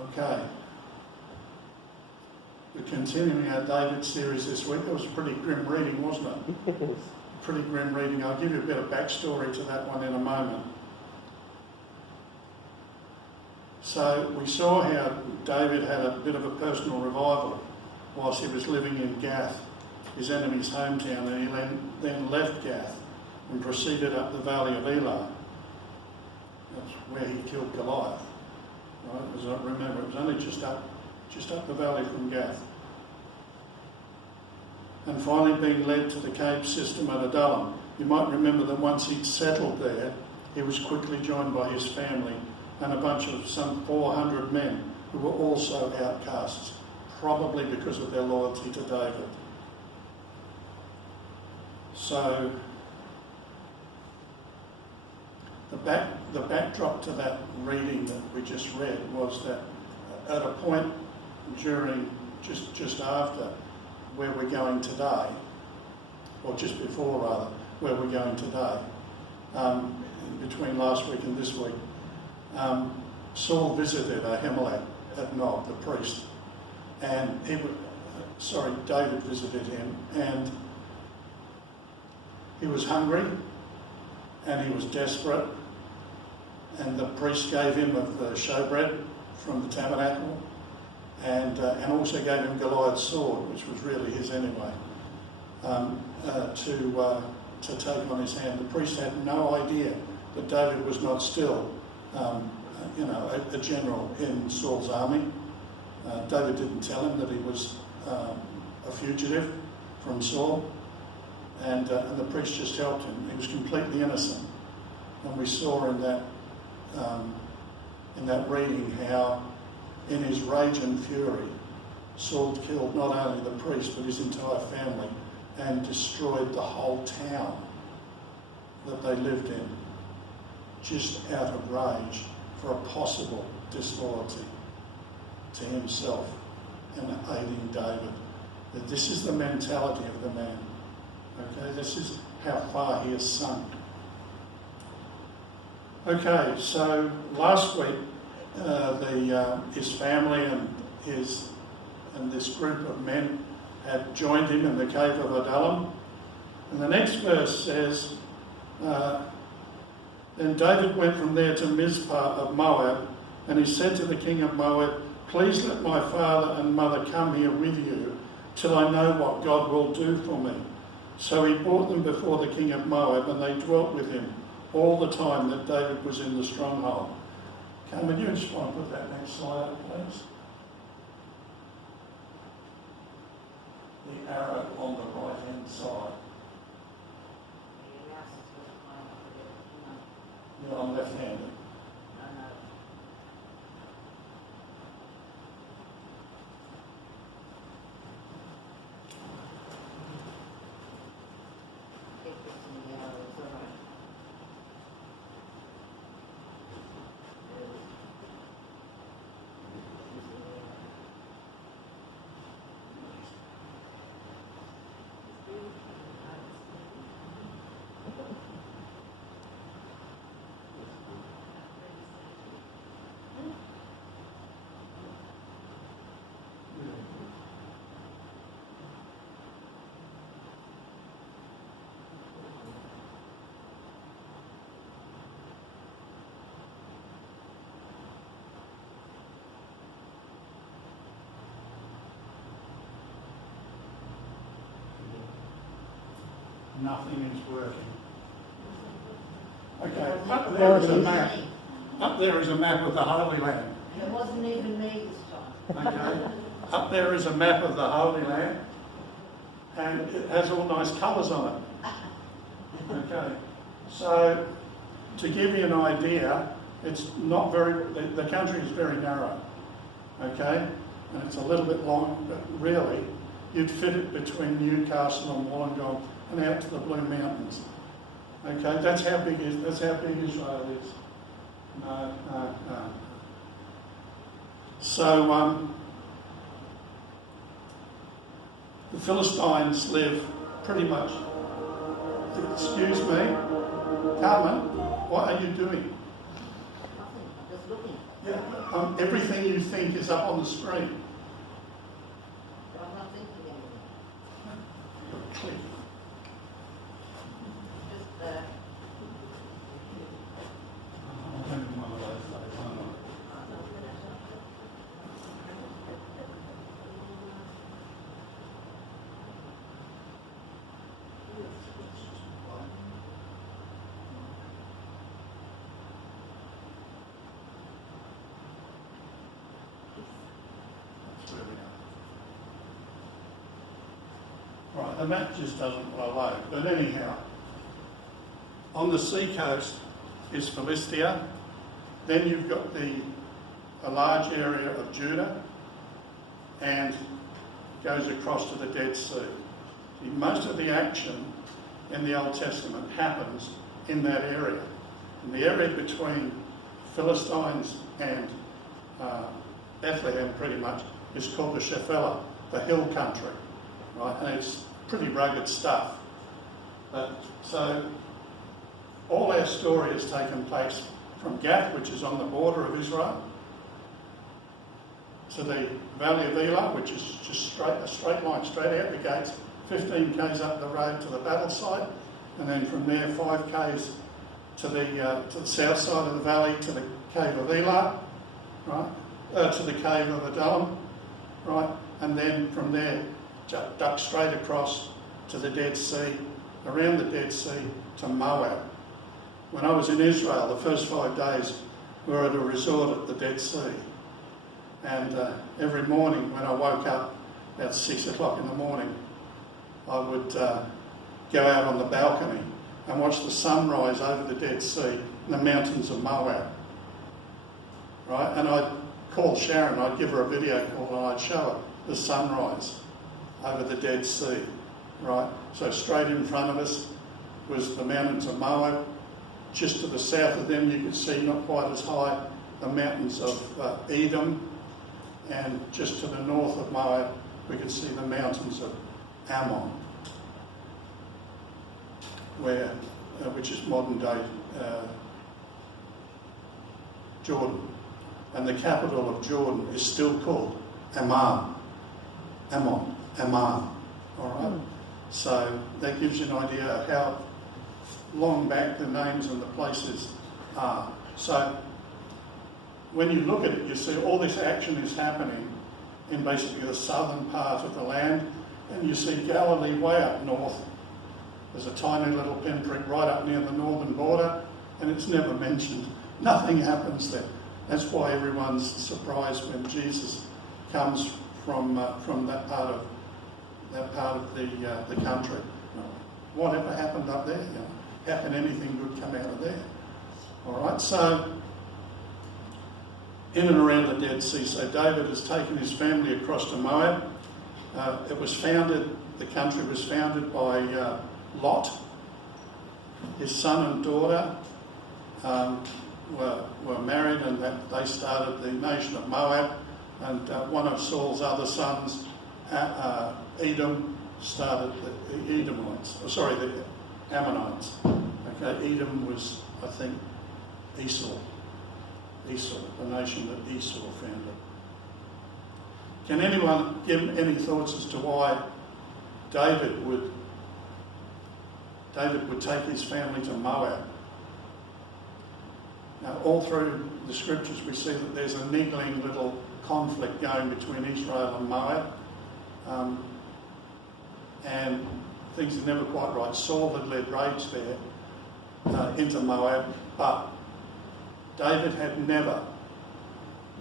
Okay. We're continuing our David series this week. It was a pretty grim reading, wasn't it? Pretty grim reading. I'll give you a bit of backstory to that one in a moment. So we saw how David had a bit of a personal revival whilst he was living in Gath, his enemy's hometown, and he then left Gath and proceeded up the valley of Elah. That's where he killed Goliath. Right? Remember, it was only just up the valley from Gath. And finally being led to the cave system at Adullam. You might remember that once he'd settled there, he was quickly joined by his family and a bunch of some 400 men who were also outcasts, probably because of their loyalty to David. So the backdrop to that reading that we just read was that at a point during, just after where we're going today, or just before rather, where we're going today, between last week and this week, Saul visited Ahimelech at Nob, the priest, and David visited him, and he was hungry and he was desperate, and the priest gave him of the showbread from the tabernacle, and also gave him Goliath's sword, which was really his anyway, to take on his hand. The priest had no idea that David was not still a general in Saul's army. David didn't tell him that he was a fugitive from Saul, and the priest just helped him. He was completely innocent. And we saw in that reading how, in his rage and fury, Saul killed not only the priest but his entire family and destroyed the whole town that they lived in, just out of rage for a possible disloyalty to himself and aiding David. That this is the mentality of the man. Okay, this is how far he has sunk. Okay, so last week his family and this group of men had joined him in the cave of Adullam. And the next verse says, then David went from there to Mizpah of Moab, and he said to the king of Moab, please let my father and mother come here with you till I know what God will do for me. So he brought them before the king of Moab, and they dwelt with him all the time that David was in the stronghold. Carmen, you just want to put that next slide up, please. The arrow on the right-hand side. You're on left-handed. Nothing is working. Okay, up there is a map. Up there is a map of the Holy Land. It wasn't even me this time. Okay, up there is a map of the Holy Land, and it has all nice colours on it. Okay, so to give you an idea, it's not very. The country is very narrow. Okay, and it's a little bit long, but really, you'd fit it between Newcastle and Wollongong and out to the Blue Mountains. Okay, that's how big Israel is. No. So the Philistines live pretty much. Excuse me, Carmen, what are you doing? Nothing. looking. Yeah, everything you think is up on the screen. But I'm not thinking anything. Click. Just, Right, the map just doesn't load. But anyhow, on the sea coast is Philistia. Then you've got a large area of Judah, and goes across to the Dead Sea. Most of the action in the Old Testament happens in that area. In the area between Philistines and Bethlehem, pretty much, is called the Shephelah, the hill country, right? And it's pretty rugged stuff. So all our story has taken place from Gath, which is on the border of Israel, to the Valley of Elah, which is just a straight line straight out the gates, 15 k's up the road to the battle site, and then from there 5 k's to the south side of the valley to the cave of Elah, right? To the cave of Adullam, right? And then from there duck straight across to the Dead Sea, around the Dead Sea to Moab. When I was in Israel, the first 5 days we were at a resort at the Dead Sea. And every morning when I woke up, about 6 o'clock in the morning, I would go out on the balcony and watch the sunrise over the Dead Sea in the mountains of Moab. Right? And I'd call Sharon, I'd give her a video call and I'd show her the sunrise over the Dead Sea. Right? So straight in front of us was the mountains of Moab. Just to the south of them, you could see, not quite as high, the mountains of Edom. And just to the north of Moab, we could see the mountains of Ammon, which is modern-day Jordan. And the capital of Jordan is still called Ammon. All right? So that gives you an idea of how long back the names and the places are. So when you look at it, you see all this action is happening in basically the southern part of the land, and you see Galilee way up north. There's a tiny little pinprick right up near the northern border, and it's never mentioned. Nothing happens there. That's why everyone's surprised when Jesus comes from that part of the country. Whatever happened up there? How can anything good come out of there? All right, so in and around the Dead Sea. So David has taken his family across to Moab. The country was founded by Lot. His son and daughter were married, and they started the nation of Moab. And one of Saul's other sons, Edom, started the Ammonites. Okay, Edom was, I think, Esau, the nation that Esau founded. Can anyone give any thoughts as to why David would take his family to Moab? Now, all through the scriptures we see that there's a niggling little conflict going between Israel and Moab, and things are never quite right. Saul had led raids there into Moab, but David had never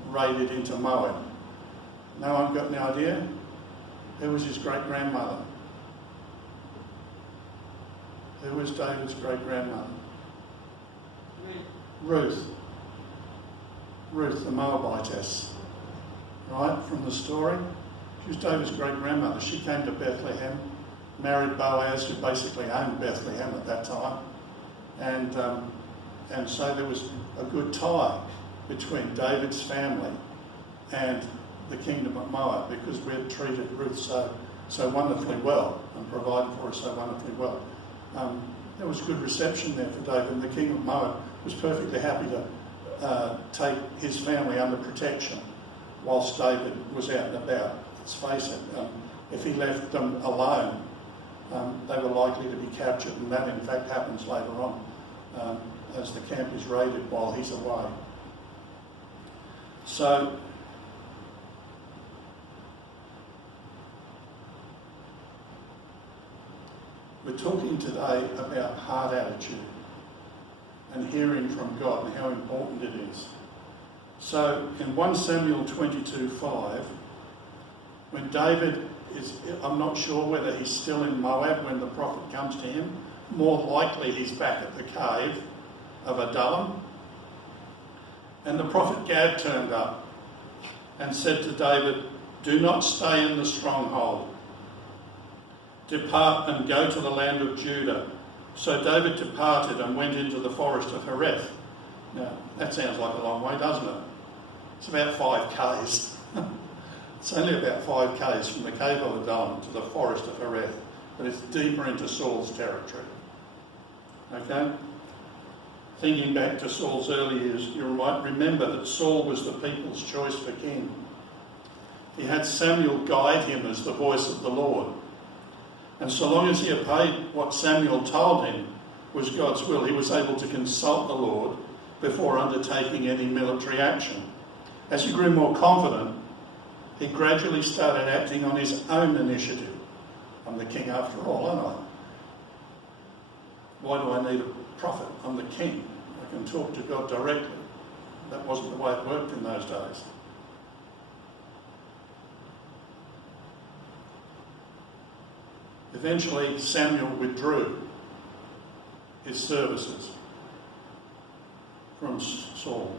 raided into Moab. No one got any idea? Who was his great-grandmother? Who was David's great-grandmother? Ruth, the Moabitess, right, from the story. She was David's great-grandmother. She came to Bethlehem, married Boaz, who basically owned Bethlehem at that time. And so there was a good tie between David's family and the kingdom of Moab, because we had treated Ruth so wonderfully well and provided for her so wonderfully well. There was good reception there for David, and the king of Moab was perfectly happy to take his family under protection whilst David was out and about. Let's face it, if he left them alone, they were likely to be captured, and that in fact happens later on as the camp is raided while he's away. So we're talking today about heart attitude and hearing from God and how important it is. So in 1 Samuel 22:5, when David is, I'm not sure whether he's still in Moab when the prophet comes to him, more likely he's back at the cave of Adullam. And the prophet Gad turned up and said to David, "Do not stay in the stronghold. Depart and go to the land of Judah." So David departed and went into the forest of Hereth. Now, that sounds like a long way, doesn't it? It's about 5 k's. It's only about 5 k's from the cave of Adullam to the forest of Hereth, but it's deeper into Saul's territory. Okay? Thinking back to Saul's early years, you might remember that Saul was the people's choice for king. He had Samuel guide him as the voice of the Lord. And so long as he obeyed what Samuel told him was God's will, he was able to consult the Lord before undertaking any military action. As he grew more confident, he gradually started acting on his own initiative. I'm the king after all, aren't I? Why do I need a prophet? I'm the king. I can talk to God directly. That wasn't the way it worked in those days. Eventually, Samuel withdrew his services from Saul.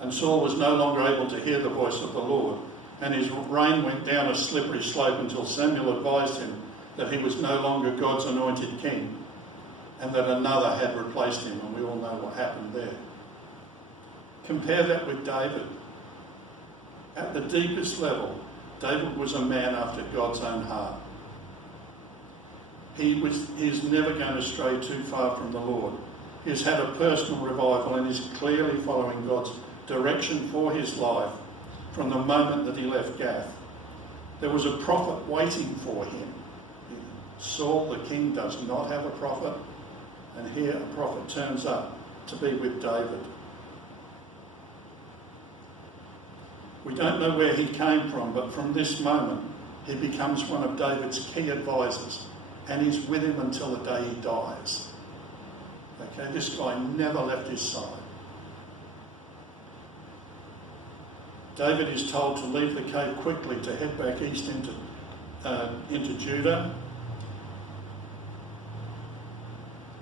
And Saul was no longer able to hear the voice of the Lord, and his reign went down a slippery slope until Samuel advised him that he was no longer God's anointed king and that another had replaced him, and we all know what happened there. Compare that with David. At the deepest level, David was a man after God's own heart. He is never going to stray too far from the Lord. He has had a personal revival and is clearly following God's direction for his life from the moment that he left Gath. There was a prophet waiting for him. Saul, the king, does not have a prophet, and here a prophet turns up to be with David. We don't know where he came from, but from this moment he becomes one of David's key advisors, and he's with him until the day he dies. Okay, this guy never left his side. David is told to leave the cave quickly to head back east into Judah.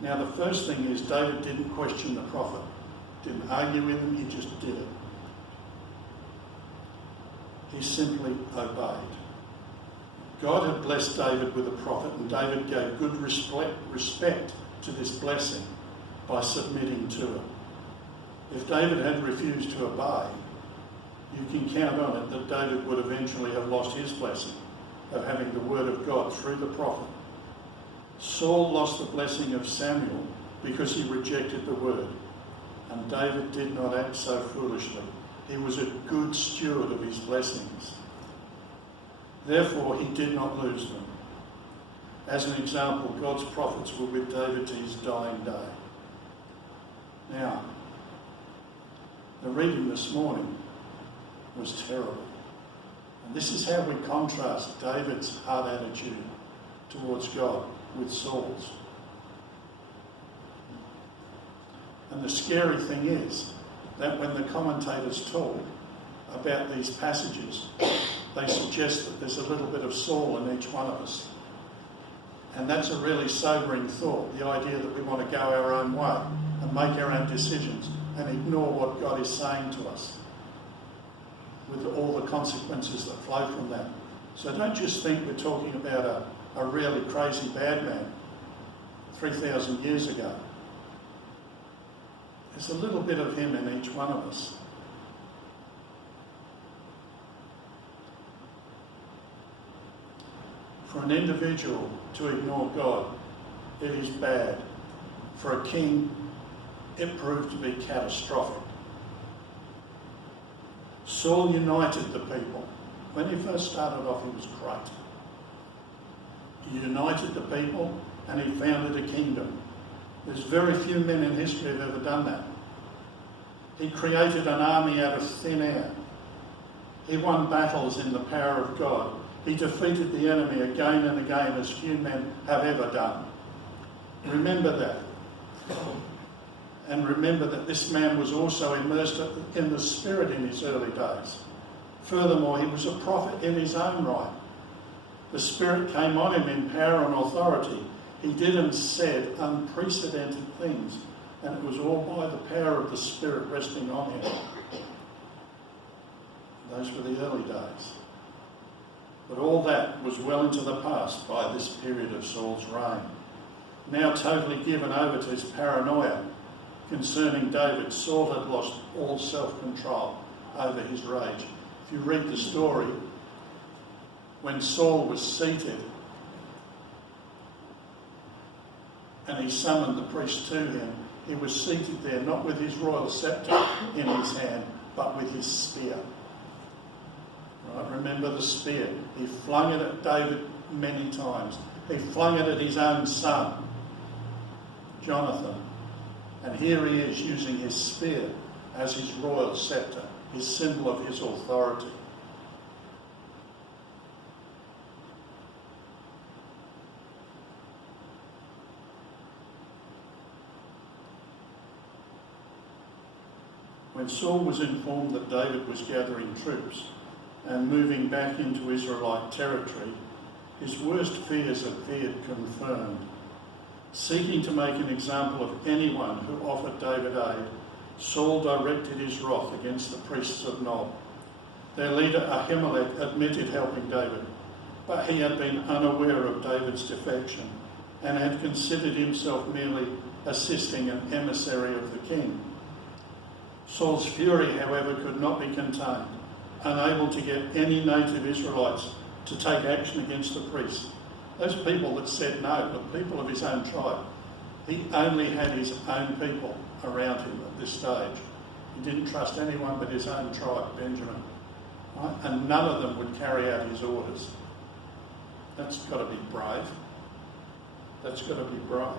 Now the first thing is David didn't question the prophet, didn't argue with him, he just did it. He simply obeyed. God had blessed David with a prophet, and David gave good respect to this blessing by submitting to it. If David had refused to obey, you can count on it that David would eventually have lost his blessing of having the word of God through the prophet. Saul lost the blessing of Samuel because he rejected the word, and David did not act so foolishly. He was a good steward of his blessings. Therefore, he did not lose them. As an example, God's prophets were with David to his dying day. Now, the reading this morning was terrible. And this is how we contrast David's heart attitude towards God with Saul's. And the scary thing is that when the commentators talk about these passages, they suggest that there's a little bit of Saul in each one of us. And that's a really sobering thought, the idea that we want to go our own way and make our own decisions and ignore what God is saying to us, with all the consequences that flow from that. So don't just think we're talking about a really crazy bad man 3,000 years ago. There's a little bit of him in each one of us. For an individual to ignore God, it is bad. For a king it proved to be catastrophic. Saul united the people. When he first started off, he was great. He united the people and he founded a kingdom. There's very few men in history who have ever done that. He created an army out of thin air. He won battles in the power of God. He defeated the enemy again and again as few men have ever done. Remember that. And remember that this man was also immersed in the Spirit in his early days. Furthermore, he was a prophet in his own right. The Spirit came on him in power and authority. He did and said unprecedented things, and it was all by the power of the Spirit resting on him. Those were the early days. But all that was well into the past by this period of Saul's reign. Now totally given over to his paranoia concerning David, Saul had lost all self-control over his rage. If you read the story, when Saul was seated and he summoned the priest to him, he was seated there not with his royal sceptre in his hand, but with his spear. Right? Remember the spear. He flung it at David many times. He flung it at his own son, Jonathan. And here he is using his spear as his royal sceptre, his symbol of his authority. When Saul was informed that David was gathering troops and moving back into Israelite territory, his worst fears appeared confirmed. Seeking to make an example of anyone who offered David aid, Saul directed his wrath against the priests of Nob. Their leader Ahimelech admitted helping David, but he had been unaware of David's defection and had considered himself merely assisting an emissary of the king. Saul's fury, however, could not be contained. Unable to get any native Israelites to take action against the priests, those people that said no, the people of his own tribe, he only had his own people around him at this stage. He didn't trust anyone but his own tribe, Benjamin. Right? And none of them would carry out his orders. That's got to be brave. That's got to be brave.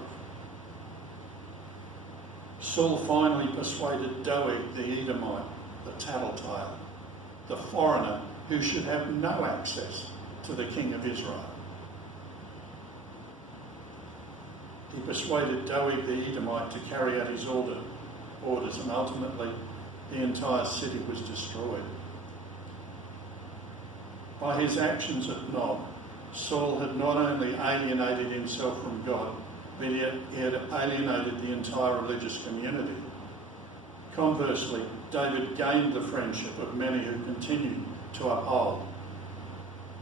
Saul finally persuaded Doeg the Edomite, the tattletale, the foreigner who should have no access to the king of Israel. He persuaded Doeg the Edomite to carry out his orders, and ultimately the entire city was destroyed. By his actions at Nob, Saul had not only alienated himself from God, but he had alienated the entire religious community. Conversely, David gained the friendship of many who continued to uphold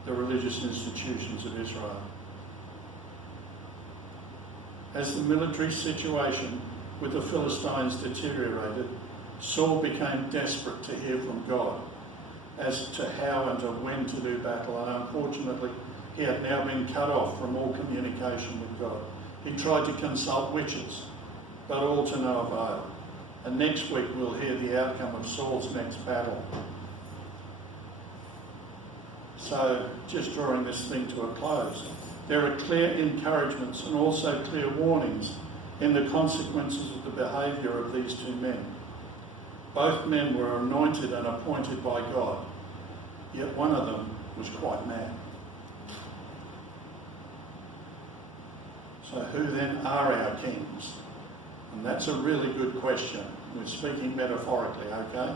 the religious institutions of Israel. As the military situation with the Philistines deteriorated, Saul became desperate to hear from God as to how and to when to do battle, and unfortunately he had now been cut off from all communication with God. He tried to consult witches, but all to no avail. And next week we'll hear the outcome of Saul's next battle. So, just drawing this thing to a close, there are clear encouragements and also clear warnings in the consequences of the behaviour of these two men. Both men were anointed and appointed by God, yet one of them was quite mad. So who then are our kings? And that's a really good question. We're speaking metaphorically, okay?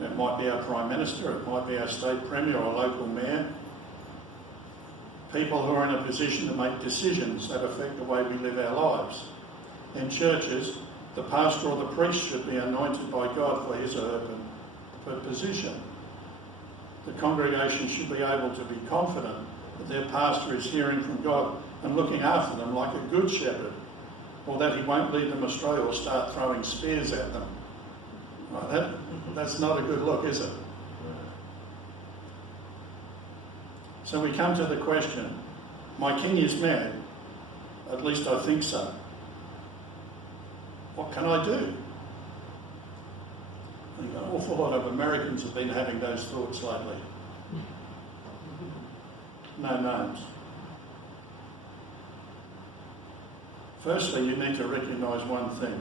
It might be our Prime Minister, it might be our State Premier or local Mayor. People who are in a position to make decisions that affect the way we live our lives. In churches, the pastor or the priest should be anointed by God for his or her position. The congregation should be able to be confident that their pastor is hearing from God and looking after them like a good shepherd, or that he won't lead them astray or start throwing spears at them. Right, that's not a good look, is it? So we come to the question, my king is mad, at least I think so. What can I do? I think an awful lot of Americans have been having those thoughts lately. No names. Firstly, you need to recognise one thing.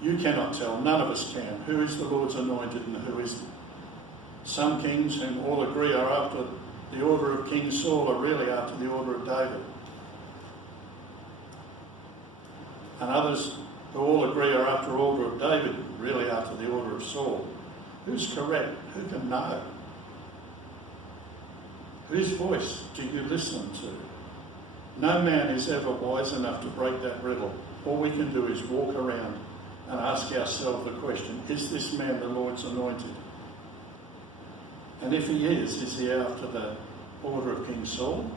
You cannot tell, none of us can, who is the Lord's anointed and who isn't. Some kings, whom all agree are after the order of King Saul, are really after the order of David. And others who all agree are after the order of David, really after the order of Saul. Who's correct? Who can know? Whose voice do you listen to? No man is ever wise enough to break that riddle. All we can do is walk around and ask ourselves the question, is this man the Lord's anointed? And if he is he after the order of King Saul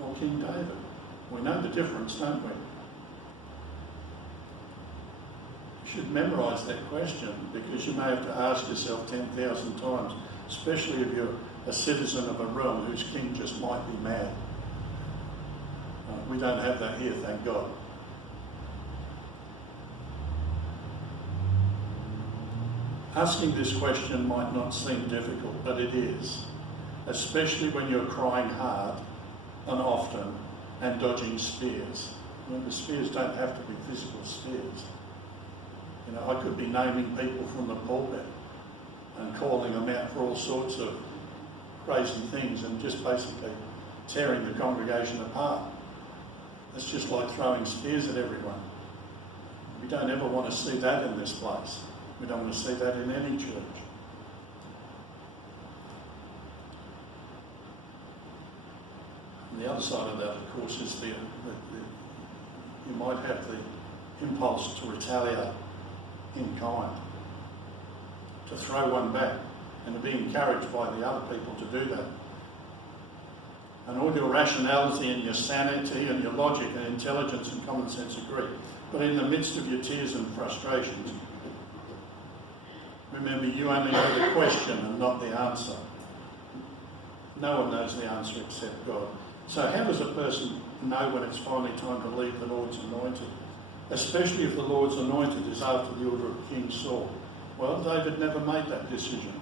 or King David? We know the difference, don't we? You should memorise that question, because you may have to ask yourself 10,000 times, especially if you're a citizen of a realm whose king just might be mad. We don't have that here, thank God. Asking this question might not seem difficult, but it is, especially when you're crying hard and often and dodging spears. The spears don't have to be physical spears. I could be naming people from the pulpit and calling them out for all sorts of crazy things and just basically tearing the congregation apart. It's just like throwing spears at everyone. We don't ever want to see that in this place. We don't want to see that in any church. And the other side of that, of course, is you might have the impulse to retaliate in kind, to throw one back, and to be encouraged by the other people to do that. And all your rationality and your sanity and your logic and intelligence and common sense agree. But in the midst of your tears and frustrations, remember, you only know the question and not the answer. No one knows the answer except God. So how does a person know when it's finally time to leave the Lord's anointed? Especially if the Lord's anointed is after the order of King Saul. Well, David never made that decision.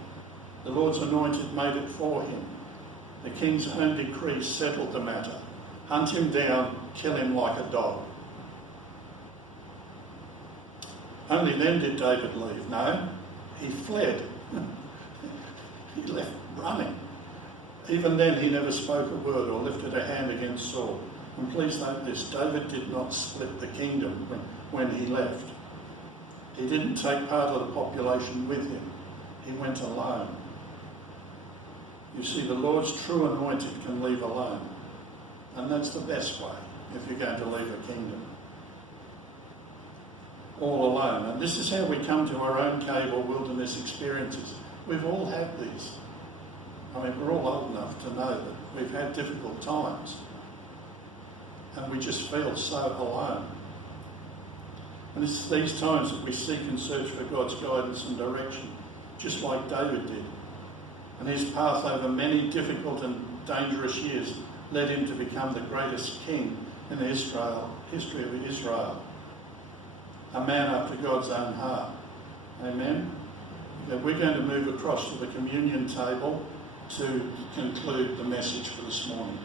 The Lord's anointed made it for him. The king's own decree settled the matter. Hunt him down, kill him like a dog. Only then did David leave. No, he fled. He left running. Even then he never spoke a word or lifted a hand against Saul. And please note this, David did not split the kingdom when he left. He didn't take part of the population with him. He went alone. You see, the Lord's true anointed can leave alone. And that's the best way if you're going to leave a kingdom. All alone. And this is how we come to our own cave or wilderness experiences. We've all had these. We're all old enough to know that we've had difficult times. And we just feel so alone. And it's these times that we seek and search for God's guidance and direction, just like David did. And his path over many difficult and dangerous years led him to become the greatest king in the history of Israel. A man after God's own heart. Amen? Now we're going to move across to the communion table to conclude the message for this morning.